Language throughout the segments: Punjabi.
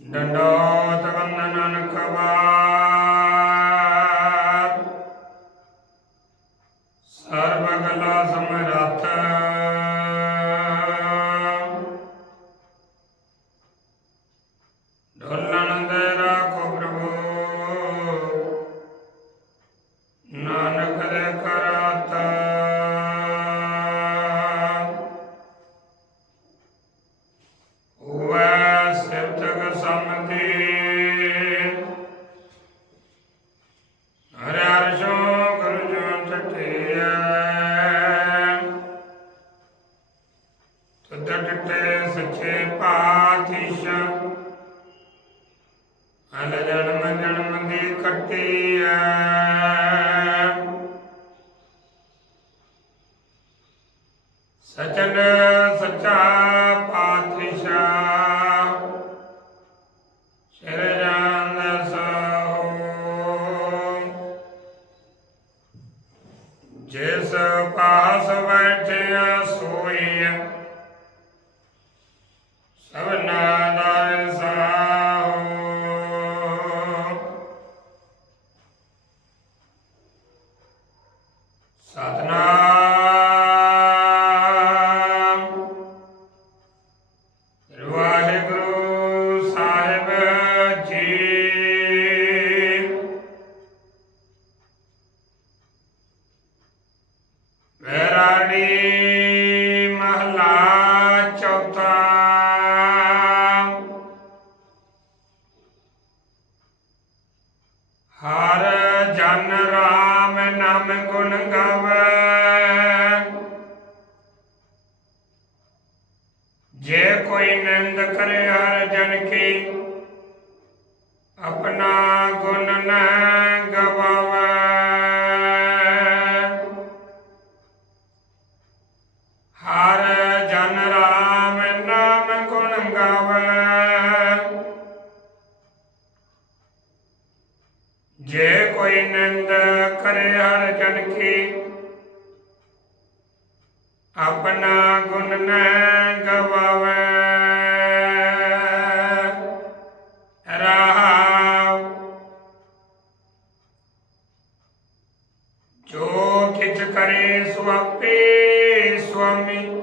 ਡੰਡੋਤ ਵੰਦਨਨ ਖਵਾਰ ਸਰਬ ਗਲਾ ਸਮਰੱਥ ਅਨ ਜਨਮ ਜਨਮ ਦੀ ਕੱਟਿਐ ਸਚਨ ਸਚਾ ਵੈਰਾੜੀ ਮਹਲਾ ਚੌਥਾ। ਹਰ ਜਨ ਰਾਮ ਨਾਮ ਗੁਣ ਗਾਵੇ। ਜੇ ਕੋਈ ਨਿੰਦ ਕਰੇ ਹਰ ਜਨ ਕੀ, ਆਪਣਾ ਗੁਣ ਨਾ ਕੋਈ ਨਿੰਦ ਕਰੇ ਹਰ ਜਨ ਕੀ। ਆਪਣਾ ਗੁਣ ਨ ਗਵਾਵੇ। ਰਹਾਉ ਜੋ ਕਿਛ ਕਰੇ ਸੋ ਆਪੇ ਸੁਆਮੀ।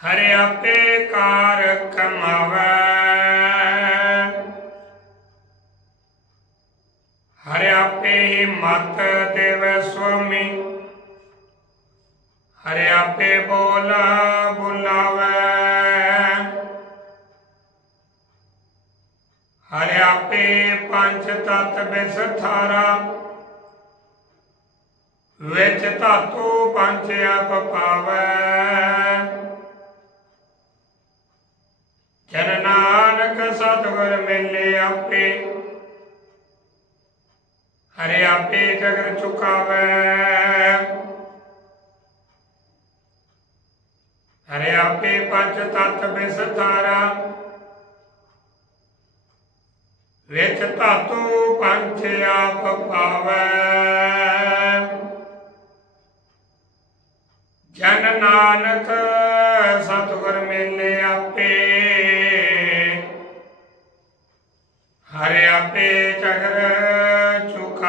ਹਰਿ ਆਪੇ ਕਾਰ ਕਮਾਵੇ। ਹੀ ਮਤ ਦੇਵੇ ਸੁਆਮੀ। ਹਰਿ ਆਪੇ ਬੋਲ, ਬੁਲਾਵੇ। ਹਰਿ ਆਪੇ ਪੰਜ ਤਤ ਵਿਸਥਾਰਾ ਵਿੱਚ ਧਾਤੂ ਪੰਜ ਆਪ ਪਾਵੇ। ਜਨ ਨਾਨਕ ਸਤਿਗੁਰ ਮਿਲੇ ਆਪੇ। ਹਰੇ ਆਪੇ ਜਗਰ ਚੁਕਾਵੇ। ਹਰੇ ਆਪੇ ਪੰਜ ਤਤ ਵਿਸਥਾਰਾ ਵਿੱਚ ਧਾਤੂ ਪੰਜ ਆਪ ਪਾਵੇ। ਜਨ ਨਾਨਕ ਸਤਿਗੁਰ ਮਿਲੇ ਆਪੇ। ਹਰੇ ਆਪੇ ਚਗਰ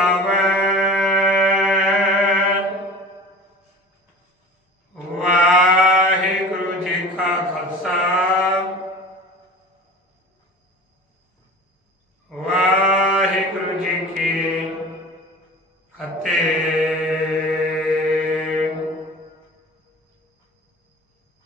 ਚੁਕਾਵੇ ਵਾਹਿਗੁਰੂ ਜੀ ਕਾ ਖਾਲਸਾ। ਵਾਹਿਗੁਰੂ ਜੀ ਕੀ ਫਤਿਹ।